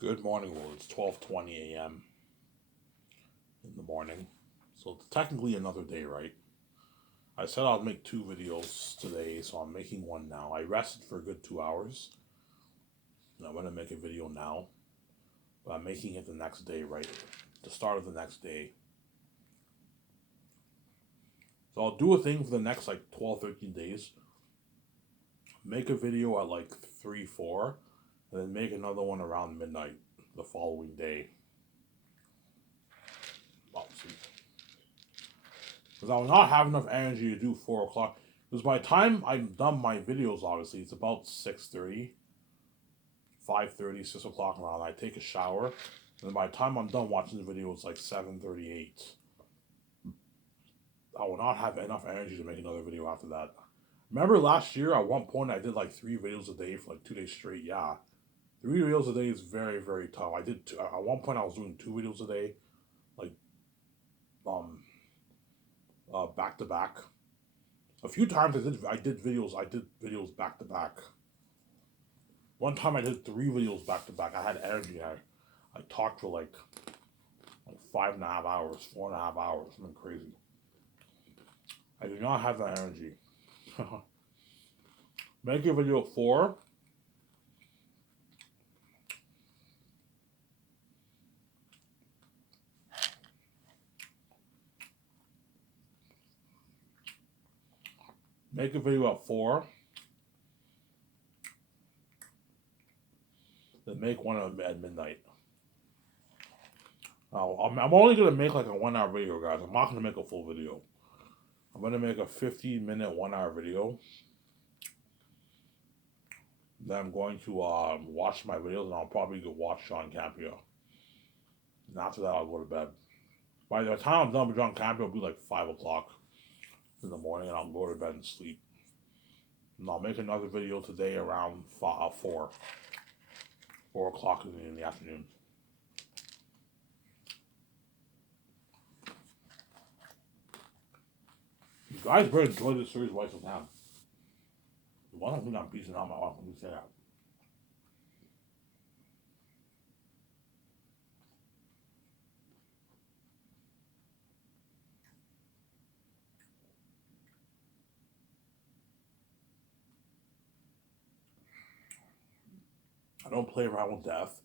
Good morning, world. It's 12:20 a.m. in the morning. So it's technically another day, right? I said I'll make two videos today, so I'm making one now. I rested for a good 2 hours, and I'm gonna make a video now. But I'm making it the next day, right? The start of the next day. So I'll do a thing for the next like 12, 13 days. Make a video at like 3, 4, and then make another one around midnight the following day. Obviously. Because I will not have enough energy to do 4 o'clock. Because by the time I'm done my videos, obviously, it's about 6:30, 5:30, 6 o'clock around. I take a shower. And then by the time I'm done watching the video, it's like 7:38. I will not have enough energy to make another video after that. Remember last year, at one point, I did like 3 videos a day for like 2 days straight? Yeah. 3 videos a day is very, very tough. I did, at one point, I was doing 2 videos a day, like, um, back to back. A few times I did videos back to back. One time I did 3 videos back to back. I had energy. I talked for like 5.5 hours, 4.5 hours, something crazy. I do not have that energy. Make a video 4. Make a video at 4. Then make one at midnight. Now, I'm only gonna make like a 1 hour video, guys. I'm not gonna make a full video. I'm gonna make a 15-minute 1 hour video. Then I'm going to watch my videos, and I'll probably go watch Sean Campia. And after that, I'll go to bed. By the time I'm done with John Campbell, it'll be like 5 o'clock in the morning, and I'll go to bed and sleep. And I'll make another video today around 4 o'clock in the afternoon. You guys better enjoy this series while it's time. One thing I'm piecing out my life when you say that. I don't play around with death.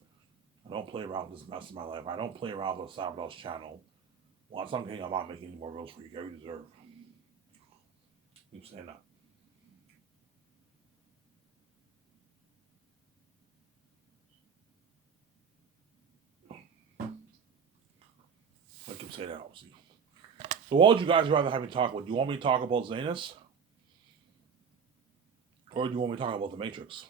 I don't play around with this mess in my life. I don't play around with Sabadell's channel. Once I'm king, I'm not making any more reels for you. You deserve. Keep saying that. I can say that, obviously. So what would you guys rather have me talk about? Do you want me to talk about Zanus? Or do you want me to talk about The Matrix?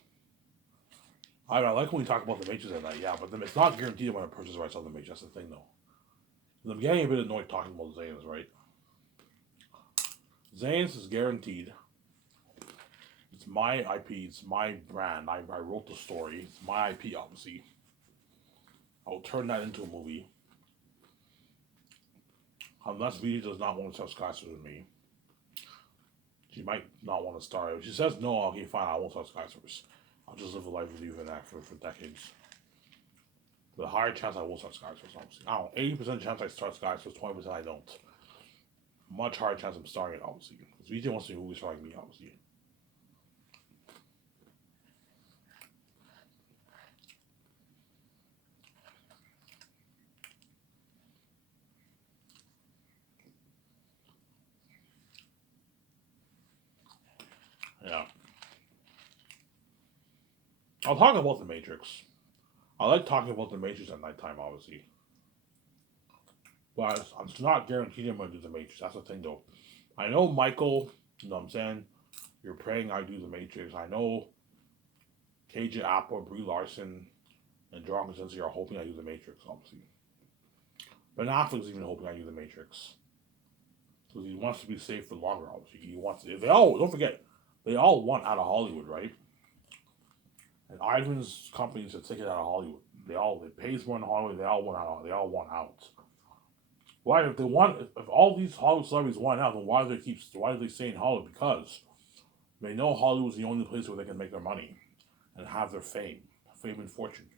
I like when we talk about The Matrix at night, yeah, but then it's not guaranteed when I purchase the rights on The Matrix. That's the thing, though. I'm getting a bit annoyed talking about Zanus, right? Zanus is guaranteed. It's my IP. It's my brand. I wrote the story. It's my IP, obviously. I will turn that into a movie. Unless Vita does not want to sell Skyscraper with me. She might not want to star. If she says no, okay, fine, I won't sell Skyscrapers. I'll just live a life with you for that for decades. The higher chance I will start Skyscrapers, obviously. I don't know, 80% chance I start Skyscrapers, 20% I don't. Much higher chance I'm starting it, obviously. Because VJ wants to do movies like me, obviously. Yeah. I'll talk about The Matrix. I like talking about The Matrix at nighttime, obviously. But I'm not guaranteed I'm going to do The Matrix. That's the thing, though. I know Michael, you know what I'm saying? You're praying I do The Matrix. I know KJ Apple, Brie Larson, and John Krasinski are hoping I do The Matrix, obviously. Ben Affleck's even hoping I do The Matrix. Because he wants to be safe for longer, obviously. He wants to. They all, don't forget, they all want out of Hollywood, right? And Ivan's company is a ticket out of Hollywood. They pays more in Hollywood. They all want out. They all want out. Why, if they want, if all these Hollywood celebrities want out, then why do they stay in Hollywood? Because they know Hollywood's the only place where they can make their money and have their fame and fortune.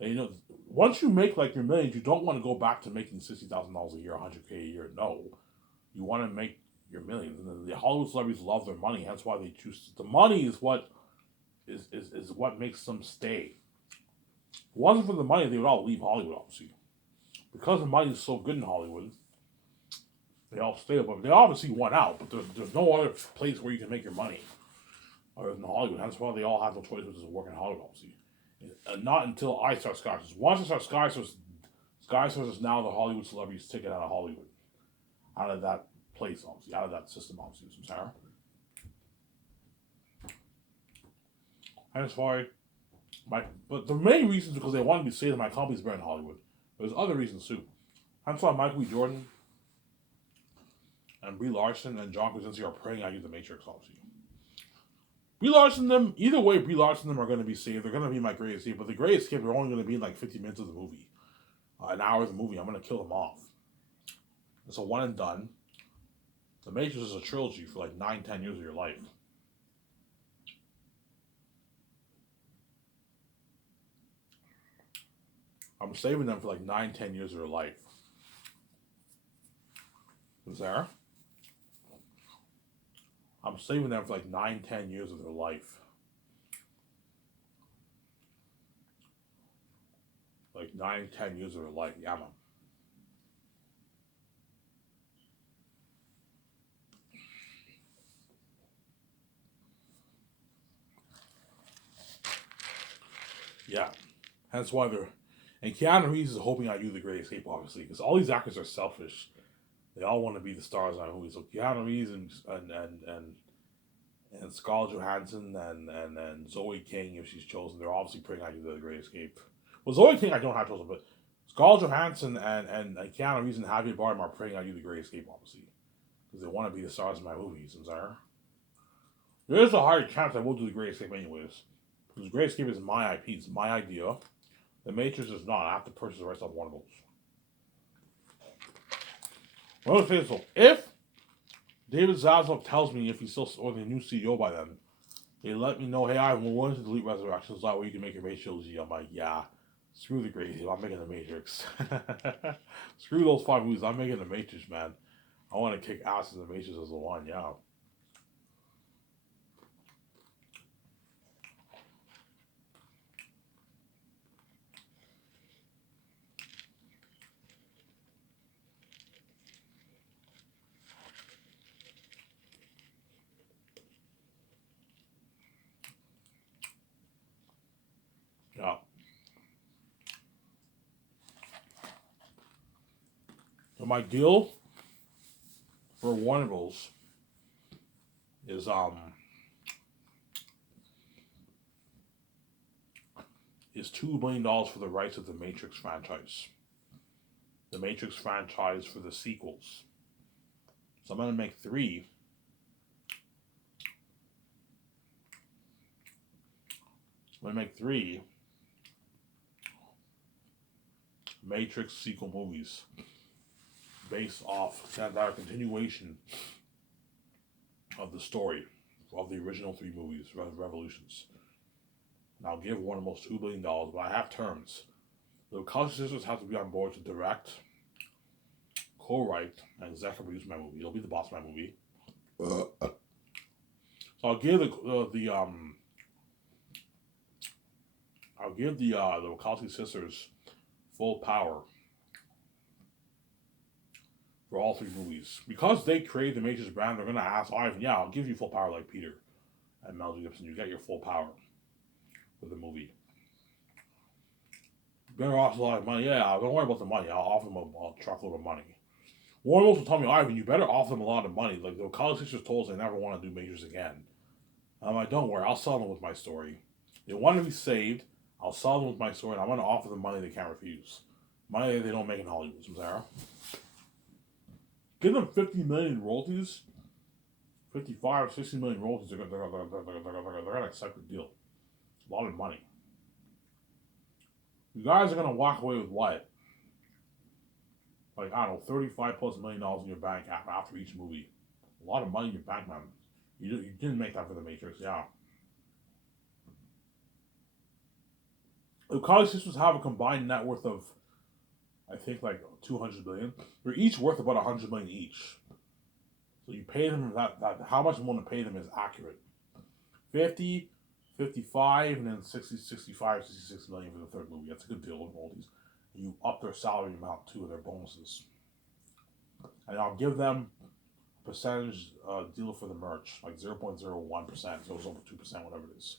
And, once you make like your millions, you don't want to go back to making $60,000 a year, 100K a year. No, you want to make your millions. And the Hollywood celebrities love their money. That's why they choose. The money is what is what makes them stay. If it wasn't for the money, they would all leave Hollywood, obviously. Because the money is so good in Hollywood, they all stay. But they obviously won out. But there's no other place where you can make your money other than Hollywood. That's why they all have no choice but to work in Hollywood, obviously. Not until I start Sky Source. Once I start Sky Source is now the Hollywood celebrities ticket out of Hollywood, out of that place, obviously, out of that system, obviously. Some Sarah. And that's why but the main reason is because they wanted me to say that my company's better in Hollywood. There's other reasons too. That's why Michael B. Jordan and Brie Larson and John Krasinski are praying I use the Matrix, obviously. Brie Larson, them, either way, Brie Larson, them are going to be saved. They're going to be my Great Escape, but the Great Escape are only going to be in like 50 minutes of the movie. An hour of the movie. I'm going to kill them off. It's a one and done. The Matrix is a trilogy for like 9, 10 years of your life. I'm saving them for like 9, 10 years of their life. Sarah? I'm saving them for like 9, 10 years of their life. Like 9, 10 years of their life. Yeah, man. Yeah. That's why they're. And Keanu Reeves is hoping I do the Great Escape, obviously, because all these actors are selfish. They all want to be the stars on movies. So Keanu Reeves and Scarlett Johansson and Zoe King, if she's chosen, they're obviously praying I do the Great Escape. Well, Zoe King I don't have chosen, but Scarlett Johansson and Keanu Reeves and Javier Bardem are praying I do the Great Escape, obviously, because they want to be the stars of my movies. There is a higher chance I will do the Great Escape anyways, because the Great Escape is my IP, it's my idea. The Matrix is not. I have to purchase the rights of one of those. Well, let's say so. If David Zaslav tells me if he's still or the new CEO by then, they let me know, hey, I'm willing to delete Resurrections, that way you can make your Matrix trilogy. I'm like, yeah, screw the Great Escape, I'm making the Matrix. Screw those 5 movies, I'm making the Matrix, man. I want to kick ass in the Matrix as the one, yeah. Yeah. So my deal for one of those is $2 billion for the rights of the Matrix franchise. The Matrix franchise for the sequels. So I'm gonna make 3. I'm gonna make 3 Matrix sequel movies based off that are a continuation of the story of the original 3 movies, Revolutions. And I'll give one of those $2 billion, but I have terms. The Wachowski sisters have to be on board to direct, co-write, and executive produce my movie. It'll be the boss of my movie. So I'll give the Wachowski sisters full power for all 3 movies. Because they created the Matrix brand, they're gonna ask Ivan, yeah, I'll give you full power like Peter and Mel Gibson. You get your full power for the movie. Better offer a lot of money. Yeah, don't worry about the money. I'll offer them a truckload of money. Warren Wilson told me, Ivan, you better offer them a lot of money. Like the college sisters told us they never want to do Matrix again. I'm like, don't worry, I'll sell them with my story. They want to be saved. I'll sell them with my story, and I'm going to offer them money they can't refuse. Money they don't make in Hollywood, Sarah. Give them 50 million in royalties, 55, 60 million royalties. They're going to accept the deal. A lot of money. You guys are going to walk away with what? Like, I don't know, $35+ million in your bank after each movie. A lot of money in your bank, man. You didn't make that for the Matrix, yeah. The college systems have a combined net worth of, I think, like 200 billion. They're each worth about 100 million each. So you pay them that how much you want to pay them is accurate. 50, 55, and then 60, 65, 66 million for the third movie. That's a good deal with all these. You up their salary amount too, their bonuses. And I'll give them a percentage deal for the merch, like 0.01%, so it's over 2%, whatever it is.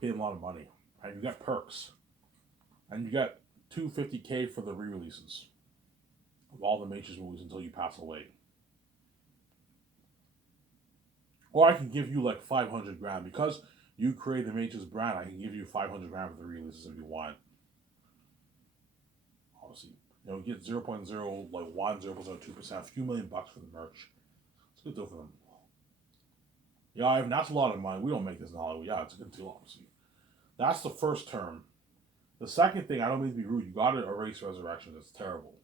Pay them a lot of money. And you get perks. And you get $250K for the re-releases of all the Matrix movies until you pass away. Or I can give you like 500 grand because you create the Matrix brand. I can give you 500 grand for the releases if you want. Obviously, you get 0.0 like 0.02%, a few million bucks for the merch. It's a good deal for them. Yeah, Ivan, that's a lot of money. We don't make this in Hollywood. Yeah, it's a good deal, obviously. That's the first term. The second thing, I don't mean to be rude. You got to erase Resurrections. It's terrible.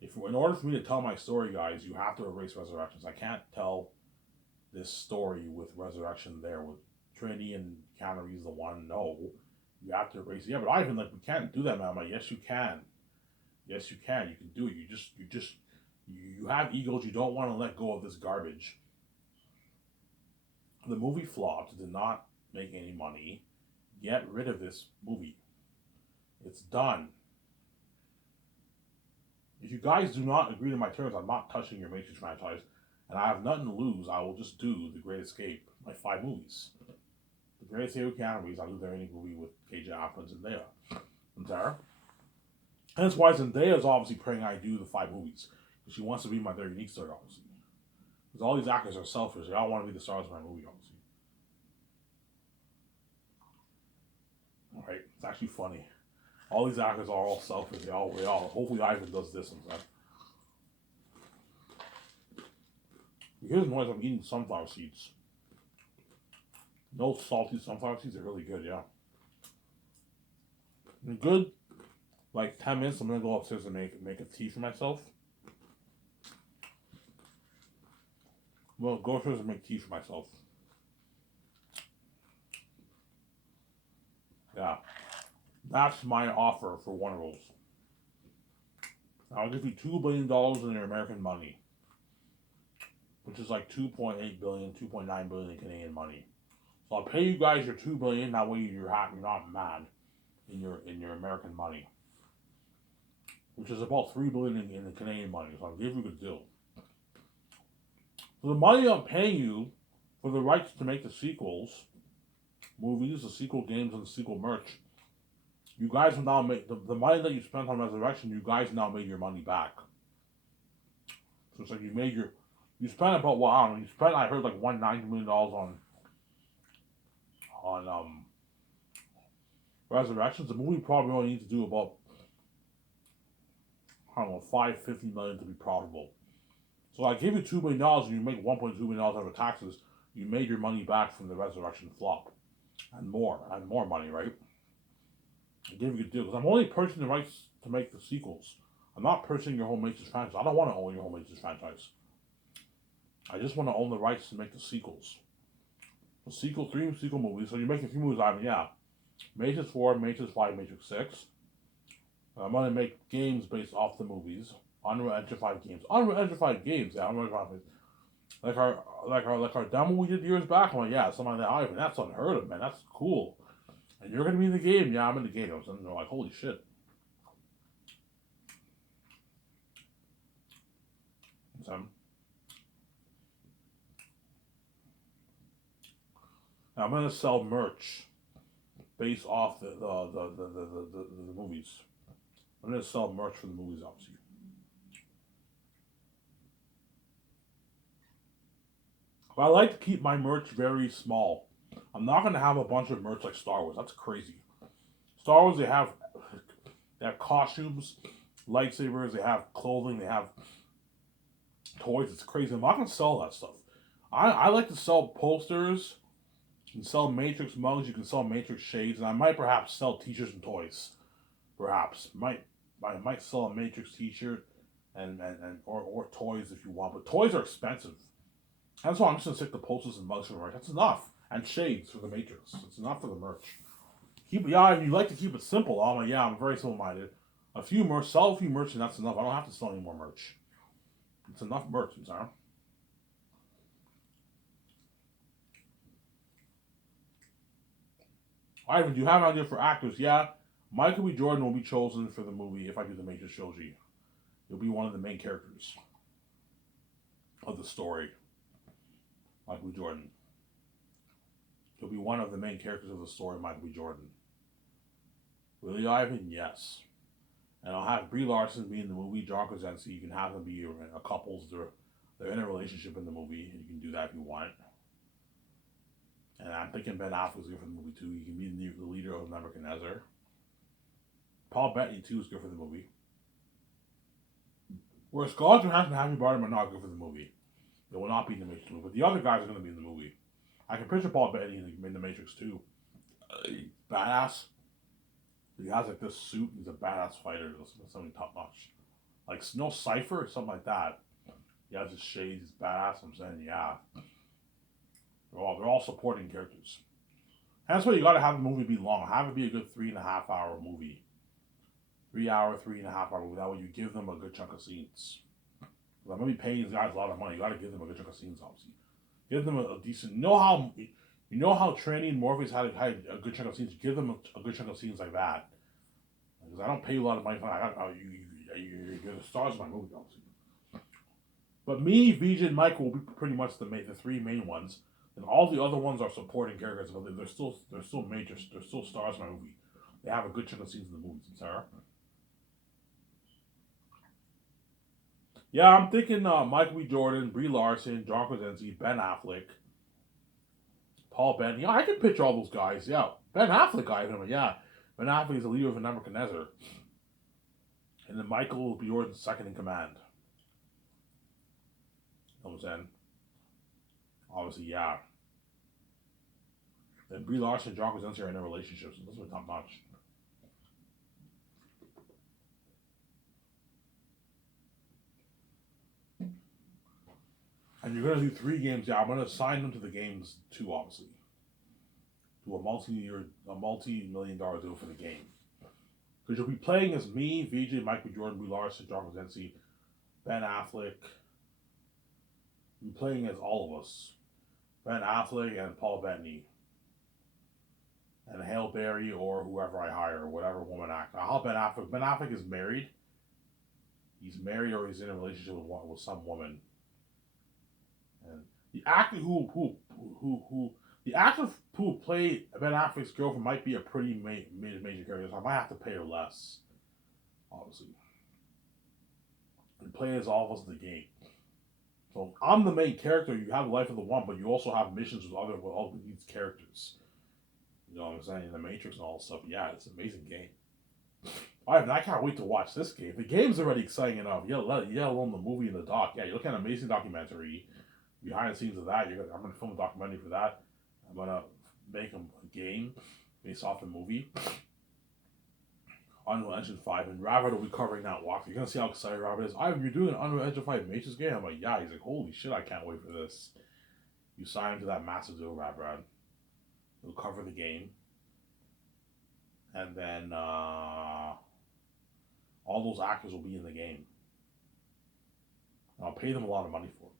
In order for me to tell my story, guys, you have to erase Resurrections. I can't tell this story with Resurrection there with Trinity and Keanu Reeves the one. No, you have to erase it. Yeah, but Ivan, like, we can't do that, man. I'm like, yes, you can. Yes, you can. You can do it. You have egos. You don't want to let go of this garbage. The movie flopped. Did not make any money. Get rid of this movie. It's done. If you guys do not agree to my terms, I'm not touching your Matrix franchise. And I have nothing to lose. I will just do The Great Escape, my 5 movies. The Great Escape with Keanu Reeves. I'll do the any movie with KJ Apa and Zendaya. And Tara. And that's why Zendaya is obviously praying I do the 5 movies. Because she wants to be my very unique star, obviously. Because all these actors are selfish. They all want to be the stars of my movie, obviously. Alright, it's actually funny. All these actors are all selfish. They all. Hopefully Ivan does this and stuff. You hear the noise, I'm eating sunflower seeds. No salty sunflower seeds are really good, yeah. In good, like 10 minutes, I'm gonna go upstairs and make a tea for myself. Well, go upstairs and make tea for myself. Yeah. That's my offer for one of those. I'll give you $2 billion in your American money. Which is like 2.8 billion, 2.9 billion in Canadian money. So I'll pay you guys your $2 billion. That way you're happy, you're not mad in your American money, which is about $3 billion in the Canadian money. So I'll give you a good deal. So the money I'm paying you for the rights to make the sequels, movies, the sequel games, and the sequel merch, you guys will now make the money that you spent on Resurrection. You guys now made your money back. So it's like you spent about I heard like $190 million on Resurrections. The movie probably only needs to do about, I don't know, $550 million to be profitable. So I give you $2 million and you make $1.2 million out of taxes. You made your money back from the Resurrection flop, and more money, right? I give you a good deal because I'm only purchasing the rights to make the sequels. I'm not purchasing your whole Matrix franchise. I don't want to own your whole Matrix franchise. I just want to own the rights to make the sequels. The 3 sequel movies. So you're making 3 movies out of it, yeah. Matrix 4, Matrix 5, Matrix 6. I'm going to make games based off the movies. Unreal Engine 5 games. Unreal Engine 5 games, yeah. Unreal Engine 5. Like our demo we did years back. I'm like, yeah, something like that. Ivan, that's unheard of, man. That's cool. And you're going to be in the game. Yeah, I'm in the game. And they're like, holy shit. I'm gonna sell merch based off the movies. I'm gonna sell merch for the movies, obviously. But I like to keep my merch very small. I'm not gonna have a bunch of merch like Star Wars. That's crazy. Star Wars, they have costumes, lightsabers, they have clothing, they have toys. It's crazy. I'm not gonna sell that stuff. I like to sell posters. You can sell Matrix mugs. You can sell Matrix shades, and I might perhaps sell T-shirts and toys. Perhaps I might sell a Matrix T-shirt or toys if you want, but toys are expensive. That's why I'm just gonna stick to posters and mugs for the merch. That's enough, and shades for the Matrix. It's enough for the merch. If you like to keep it simple, I'm like, yeah, I'm very simple minded. Sell a few merch, and that's enough. I don't have to sell any more merch. It's enough merch, I'm sorry. Ivan, do you have an idea for actors? Yeah, Michael B. Jordan will be chosen for the movie if I do the Matrix trilogy. He'll be one of the main characters of the story. Michael B. Jordan. He'll be one of the main characters of the story, Michael B. Jordan. Really, Ivan? Yes. And I'll have Brie Larson be in the movie, John Krasinski. You can have them be a couples. They're in a relationship in the movie, and you can do that if you want. And I'm thinking Ben Affleck's good for the movie too. He can be the leader of Nebuchadnezzar. Paul Bettany too is good for the movie. Whereas Scarlett Johansson and Javier Bardem are not good for the movie. They will not be in the Matrix movie, but the other guys are going to be in the movie. I can picture Paul Bettany in the Matrix too. Badass. He has like this suit. He's a badass fighter. Something top notch. Like no Cypher or something like that. He has his shades. He's badass. I'm saying, yeah. They're all supporting characters. That's why you got to have the movie be long. Have it be a good 3.5 hour movie. 3 hour, 3.5 hour movie. That way you give them a good chunk of scenes. I'm gonna be paying these guys a lot of money. You got to give them a good chunk of scenes, obviously. Give them a decent. You know how Trinity and Morpheus had a good chunk of scenes. Give them a good chunk of scenes like that. Because I don't pay you a lot of money for that. You're the stars of my movie, obviously. But me, VJ, and Michael will be pretty much the three main ones, and all the other ones are supporting characters. But they're still major. They're still stars of my movie. They have a good chunk of scenes in the movies. Sarah. Yeah, I'm thinking Michael B. Jordan, Brie Larson, John Krasinski, Ben Affleck, Paul Bettany. Yeah, I can picture all those guys. Yeah, Ben Affleck, yeah. Ben Affleck is the leader of Nebuchadnezzar. And then Michael B. Jordan's second in command. You know what I'm saying? Obviously, yeah. And Brie Larson and John Krasinski are in a relationship, so this is top notch. And you're gonna do 3 games. Yeah, I'm gonna assign them to the games too, obviously. Do a multi-million-dollar deal for the game. Because you'll be playing as me, VJ, Michael B. Jordan, Brie Larson, John Krasinski, Ben Affleck. You'll be playing as all of us. Ben Affleck and Paul Bettany. And Halle Berry or whoever I hire, whatever woman actor. I'll Ben Affleck. Ben Affleck is married. He's married or he's in a relationship with some woman. And the actor the actor who played Ben Affleck's girlfriend might be a pretty major character, so I might have to pay her less, obviously. And play as all of us in the game. So I'm the main character. You have Life of the One, but you also have missions with all these characters. You know what I'm saying? The Matrix and all that stuff. Yeah, it's an amazing game. I can't wait to watch this game. The game's already exciting enough. Yeah, let alone the movie and the doc. Yeah, you're looking at an amazing documentary. Behind the scenes of that, I'm going to film a documentary for that. I'm going to make a game based off the movie. Unreal Engine 5, and Robert will be covering that walk. You're going to see how excited Robert is. You're doing an Unreal Engine 5 Matrix game? I'm like, yeah. He's like, holy shit, I can't wait for this. You sign to that massive deal, Robert. He'll cover the game. And then all those actors will be in the game. And I'll pay them a lot of money for it.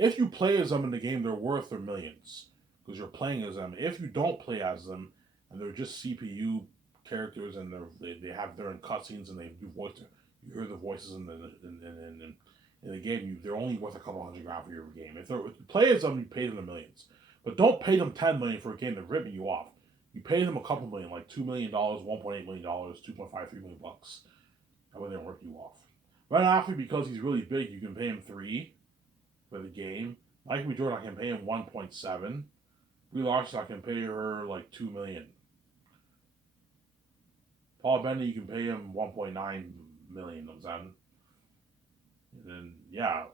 If you play as them in the game, they're worth their millions. Because you're playing as them. If you don't play as them, and they're just CPU characters, and they're in cutscenes, and they do voice. You hear the voices in the game. They're only worth a couple $100,000 for your game. If you play as them, you pay them the millions. But don't pay them $10 million for a game that's ripping you off. You pay them a couple million, like $2 million, $1.8 million, $2.5, $3 million bucks. That way they don't rip you off. Ben Affleck, because he's really big, you can pay him $3 million for the game. Michael B. Jordan, I can pay him 1.7. Brie Larson, I can pay her like $2 million. Paul Bettany, you can pay him 1.9 million. And then yeah.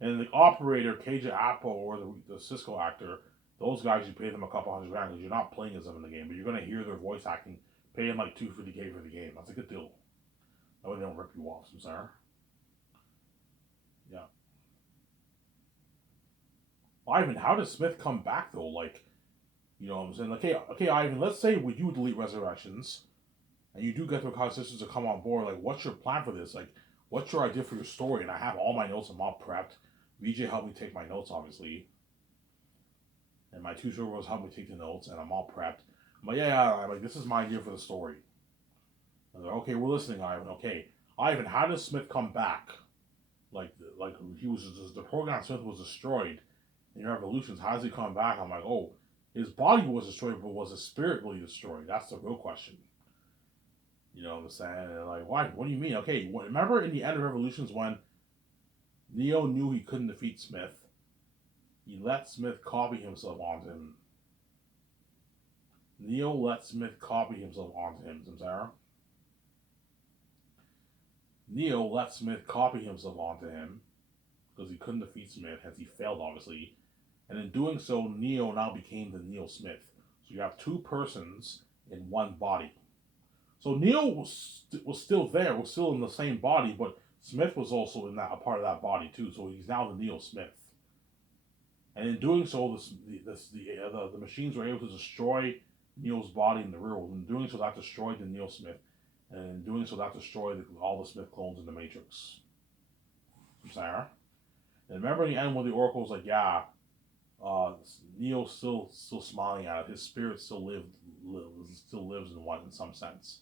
And the operator, KJ Apple, or the Cisco actor, those guys you pay them a couple $100,000 because you're not playing as them in the game, but you're gonna hear their voice acting. Pay them like $250K for the game. That's a good deal. That way they don't rip you off, sir. Yeah. Ivan, how does Smith come back though? Like, You know what I'm saying? Okay, Ivan, let's say we do delete Resurrections, and you do get the Cosmic Sisters to come on board. Like, what's your plan for this? Like, what's your idea for your story? And I have all my notes. I'm all prepped. VJ helped me take my notes, obviously. And my two servers helped me take the notes, and I'm all prepped. I'm like, yeah, I'm like, this is my idea for the story. And they're like, okay, we're listening, Ivan. Okay, Ivan, how does Smith come back? Like he was the program Smith was destroyed in Revolutions. How does he come back? I'm like, oh, his body was destroyed, but was his spirit really destroyed? That's the real question. You know what I'm saying? And like, why? What do you mean? Okay, remember in the end of Revolutions when Neo knew he couldn't defeat Smith, he let Smith copy himself onto him. Neo let Smith copy himself onto him, Samsara. Neo let Smith copy himself onto him because he couldn't defeat Smith, as he failed, obviously. And in doing so, Neo now became the Neo Smith. So you have two persons in one body. So Neo was still there, was still in the same body, but Smith was also in that a part of that body too. So he's now the Neo Smith. And in doing so, the machines were able to destroy Neo's body in the real world. In doing so, that destroyed the Neo Smith. And in doing so, that destroyed all the Smith clones in the Matrix. Sarah? And remember in the end when the Oracle was like, yeah, Neo's still smiling at it. His spirit still lives in some sense.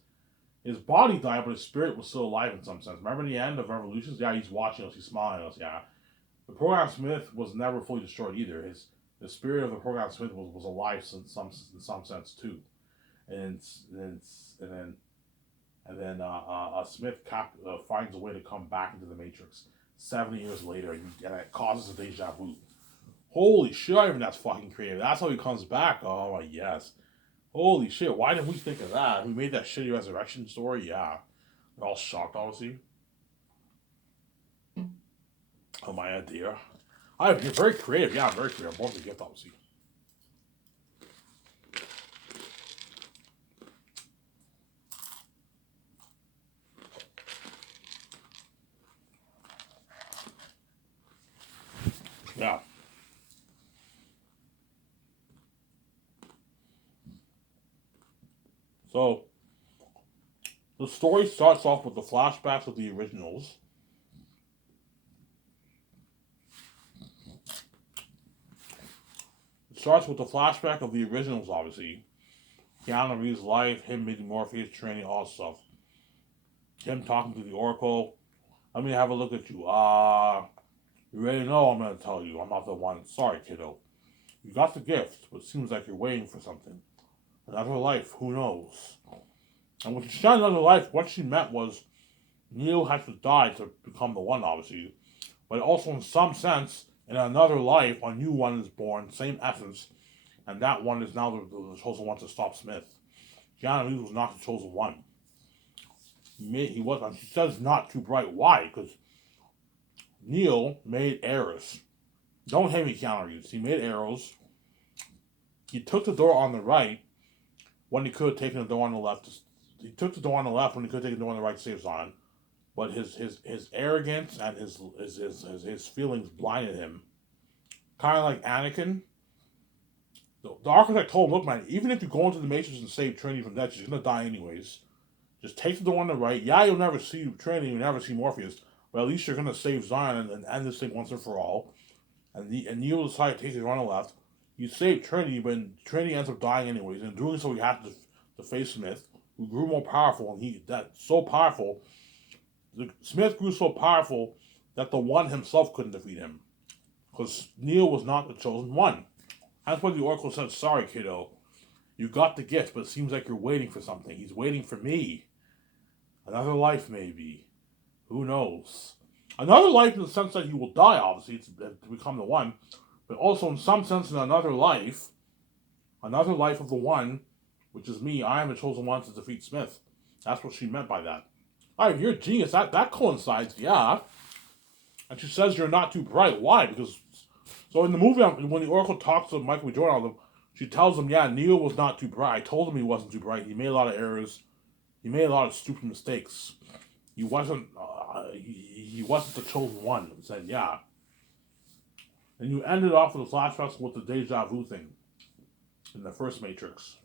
His body died, but his spirit was still alive in some sense. Remember in the end of Revolutions? Yeah, he's watching us, he's smiling at us, yeah. The Program Smith was never fully destroyed either. The spirit of the Program Smith was alive in some sense too. And then Smith finds a way to come back into the Matrix 70 years later, and it causes a deja vu. Holy shit, even that's fucking creative. That's how he comes back. Oh my yes. Holy shit, why didn't we think of that? We made that shitty Resurrection story? Yeah. They're all shocked, obviously. Oh, my idea. You're very creative. Yeah, I'm very creative. I'm born with a gift, obviously. Yeah. So, the story starts off with the flashbacks of the originals. It starts with the flashback of the originals, obviously. Keanu Reeves' life, him meeting Morpheus, training, all stuff. Him talking to the Oracle. Let me have a look at you. You already know I'm going to tell you. I'm not the one. Sorry, kiddo. You got the gift, but it seems like you're waiting for something. Another life, who knows? And when she said another life, what she meant was Neo had to die to become the one, obviously. But also, in some sense, in another life, a new one is born, same essence, and that one is now the chosen one to stop Smith. Keanu Reeves was not the chosen one. He was, and she says not too bright. Why? Because Neo made errors. Don't hate me, Keanu Reeves. He made arrows. He took the door on the right when he could have taken the door on the left. He took the door on the left when he could have taken the door on the right to save Zion. But his arrogance and his feelings blinded him. Kind of like Anakin. The architect told him, look, man, even if you go into the Matrix and save Trinity from death, she's going to die anyways. Just take the door on the right. Yeah, you'll never see Trinity, you'll never see Morpheus, but at least you're going to save Zion and end this thing once and for all. And Neo decided to take the door on the left. You save Trinity, but Trinity ends up dying anyways. And in doing so, he had to face Smith, who grew more powerful, Smith grew so powerful that the One himself couldn't defeat him. Because Neo was not the chosen one. That's why the Oracle said, sorry, kiddo. You got the gift, but it seems like you're waiting for something. He's waiting for me. Another life, maybe. Who knows? Another life in the sense that he will die, obviously, to become the one. But also, in some sense, in another life of the One, which is me, I am the chosen one to defeat Smith. That's what she meant by that. Alright, you're a genius. That coincides, yeah. And she says you're not too bright. Why? Because, so in the movie, when the Oracle talks to Michael B. Jordan, she tells him, yeah, Neo was not too bright. I told him he wasn't too bright. He made a lot of errors. He made a lot of stupid mistakes. He wasn't the chosen one. He said, yeah. And you ended off with the flashbacks with the deja vu thing. in the first Matrix.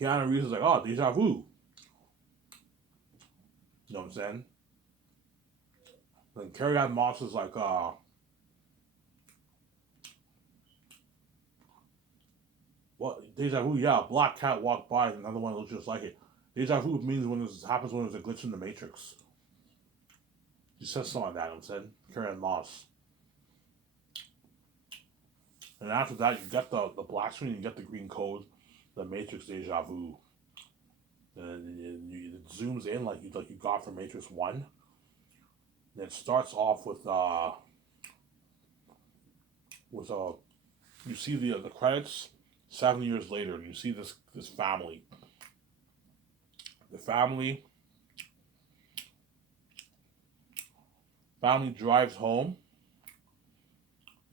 Keanu Reeves is like, oh, deja vu. You know what I'm saying? Then Carrie-Anne Moss is like, what, deja vu? Yeah, a black cat walked by and another one looks just like it. Deja vu means when this happens when there's a glitch in the Matrix. She says something like that, you know what I'm saying? Carrie-Anne Moss. And after that, you get the black screen, you get the green code, the Matrix deja vu. And it zooms in like you got from Matrix 1. And it starts off with you see the credits 7 years later, and you see this family. The family drives home.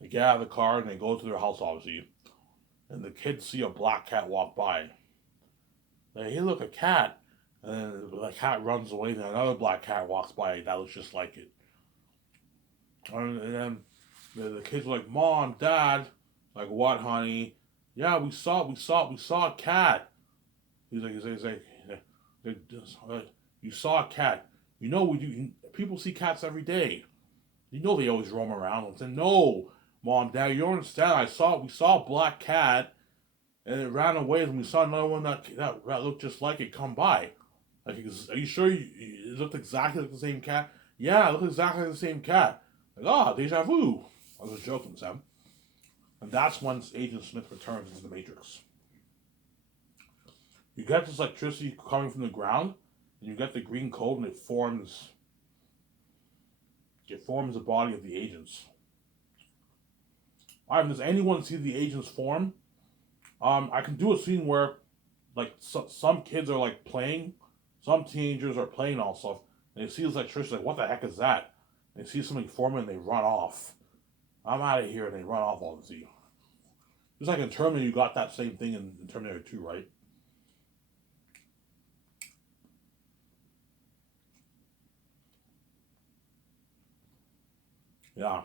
They get out of the car and they go to their house, obviously. And the kids see a black cat walk by. They hey, look, a cat. And then the cat runs away, and another black cat walks by that looks just like it. And then the kids are like, Mom, Dad, like what, honey? Yeah, we saw a cat. He's like, you saw a cat. You know we do. People see cats every day. You know they always roam around. I said, no, Mom, Dad, you don't understand. We saw a black cat, and it ran away, and we saw another one that looked just like it come by. Like, are you sure it looked exactly like the same cat? Yeah, it looked exactly like the same cat. Like, deja vu. I was joking, Sam. And that's when Agent Smith returns into the Matrix. You get this electricity coming from the ground, and you get the green code, and it forms the body of the agents. Alright, does anyone see the agents form? I can do a scene where, like, some kids are like playing, some teenagers are playing all stuff, and they see this electricity, like, what the heck is that? And they see something forming, and they run off. I'm out of here, and they run off, obviously. Just like in Terminator, you got that same thing in Terminator 2, right? Yeah.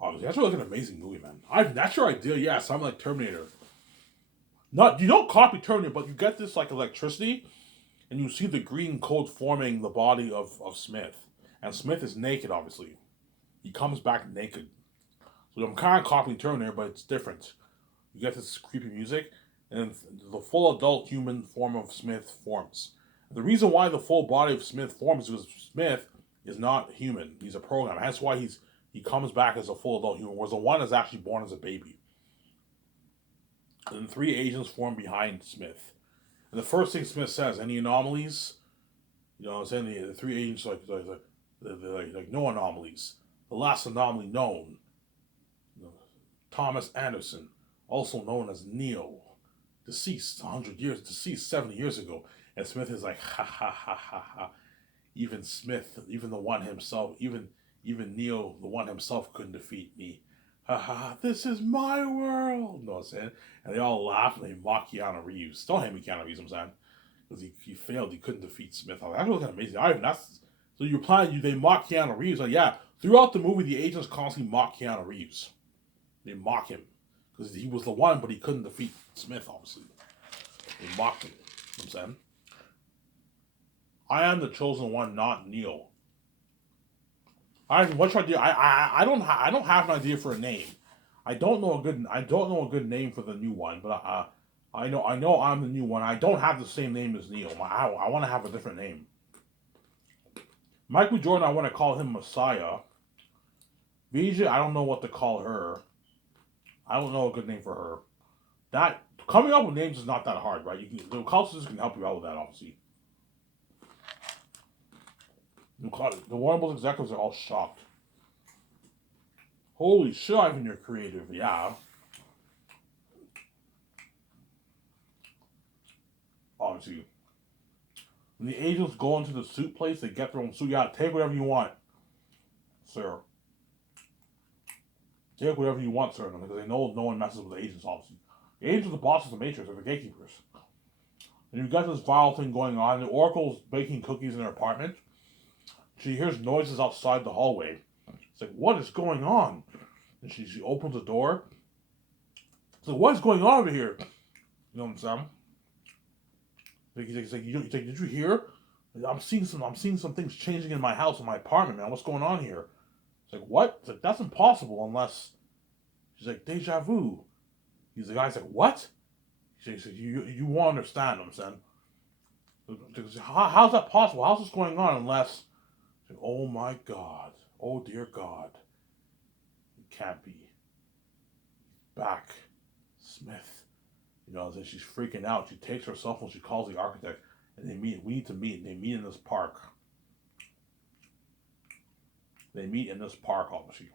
Obviously, that's really like an amazing movie, man. That's your idea, yeah, something like Terminator. Not you don't copy Terminator, but you get this like electricity, and you see the green code forming the body of Smith. And Smith is naked, obviously. He comes back naked. So I'm kind of copying Terminator, but it's different. You get this creepy music, and the full adult human form of Smith forms. The reason why the full body of Smith forms is because Smith is not human. He's a program. That's why he comes back as a full adult human, whereas the one is actually born as a baby. And 3 agents form behind Smith. And the first thing Smith says, any anomalies? You know what I'm saying? The 3 agents like no anomalies. The last anomaly known, Thomas Anderson, also known as Neo, deceased 70 years ago. And Smith is like, ha ha ha ha ha. Even Smith, even the one himself, even Neo, the one himself couldn't defeat me. Ha ha ha, this is my world. You know what I'm saying? And they all laugh and they mock Keanu Reeves. Don't hate me, Keanu Reeves, I'm saying. Because he failed, he couldn't defeat Smith. That was kind of amazing. So you're planning, they mock Keanu Reeves. Like, yeah, throughout the movie, the agents constantly mock Keanu Reeves. They mock him. Because he was the one, but he couldn't defeat Smith, obviously. They mocked him. You know what I'm saying? I am the chosen one, not Neo. What's your idea? I don't have an idea for a name. I don't know a good name for the new one, but I know I'm the new one. I don't have the same name as Neo. I want to have a different name. Michael Jordan, I want to call him Messiah. Vija, I don't know what to call her. I don't know a good name for her. That coming up with names is not that hard, right? The cultures can help you out with that, obviously. The Warner Bros. Executives are all shocked. Holy shit, Ivan, you're creative. Yeah. Obviously. When the agents go into the suit place, they get their own suit. Yeah, take whatever you want, sir. Take whatever you want, sir. Because they know no one messes with the agents, obviously. Agents are the bosses of the Matrix, are the gatekeepers. And you've got this vile thing going on. The Oracle's baking cookies in her apartment. She hears noises outside the hallway. It's like, what is going on? And she opens the door. So what is going on over here? You know what I'm saying? He's like, did you hear? I'm seeing some things changing in my house, in my apartment, man. What's going on here? It's like, what? It's like, that's impossible unless. She's like, deja vu. He's the guy's like, what? She's like, you won't understand. I'm saying, how's that possible? How's this going on unless? Like, oh my God. Oh dear God. It can't be. Back. Smith. You know, then she's freaking out. She takes her cell phone. She calls the architect, and they meet. We need to meet. And they meet in this park. They meet in this park, obviously.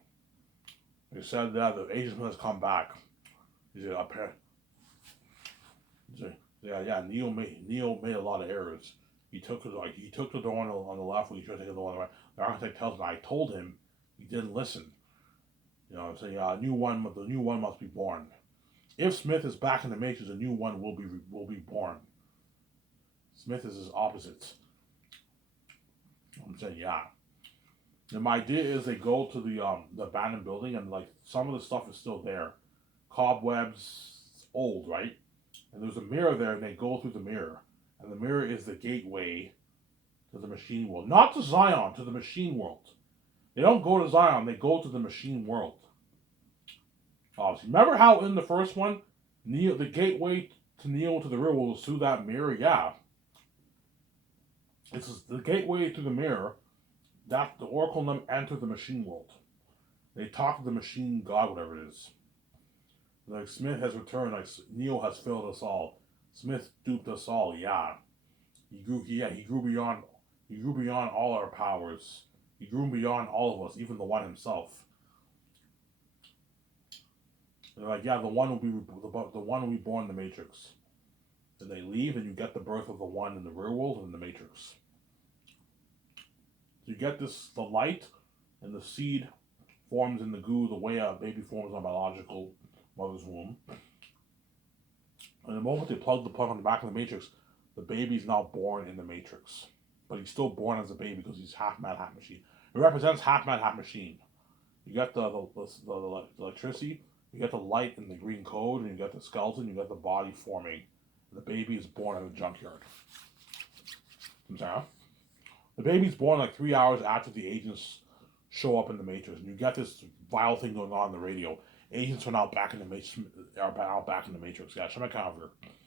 They said that the agent has come back. He said, yeah. Neo made a lot of errors. He took the door on the left when he should have taken the one on the right. The architect tells him, I told him, he didn't listen. You know, saying the new one must be born. If Smith is back in the Matrix, a new one will be born. Smith is his opposite. I'm saying, yeah. And my idea is they go to the abandoned building, and like some of the stuff is still there, cobwebs, it's old, right? And there's a mirror there, and they go through the mirror, and the mirror is the gateway to the machine world, not to Zion, to the machine world. They don't go to Zion; they go to the machine world. Remember how in the first one, Neo, the gateway to Neo to the real world was through that mirror? Yeah, it's the gateway to the mirror. That the Oracle and them enter the machine world. They talk to the machine god, whatever it is. Like Smith has returned, like Neo has failed us all. Smith duped us all, yeah. He grew beyond all our powers. He grew beyond all of us, even the one himself. They're like, yeah, the one will be born in the Matrix. Then they leave, and you get the birth of the one in the real world and in the Matrix. You get the light, and the seed forms in the goo the way a baby forms in a biological mother's womb. And the moment they plug on the back of the Matrix, the baby's now born in the Matrix. But he's still born as a baby because he's half man, half machine. It represents half man, half machine. You get the electricity, you get the light in the green code, and you get the skeleton, you get the body forming. And the baby is born in a junkyard. The baby's born like 3 hours after the agents show up in the Matrix, and you get this vile thing going on the radio. Agents are now back in the Matrix. Yeah, check my calendar.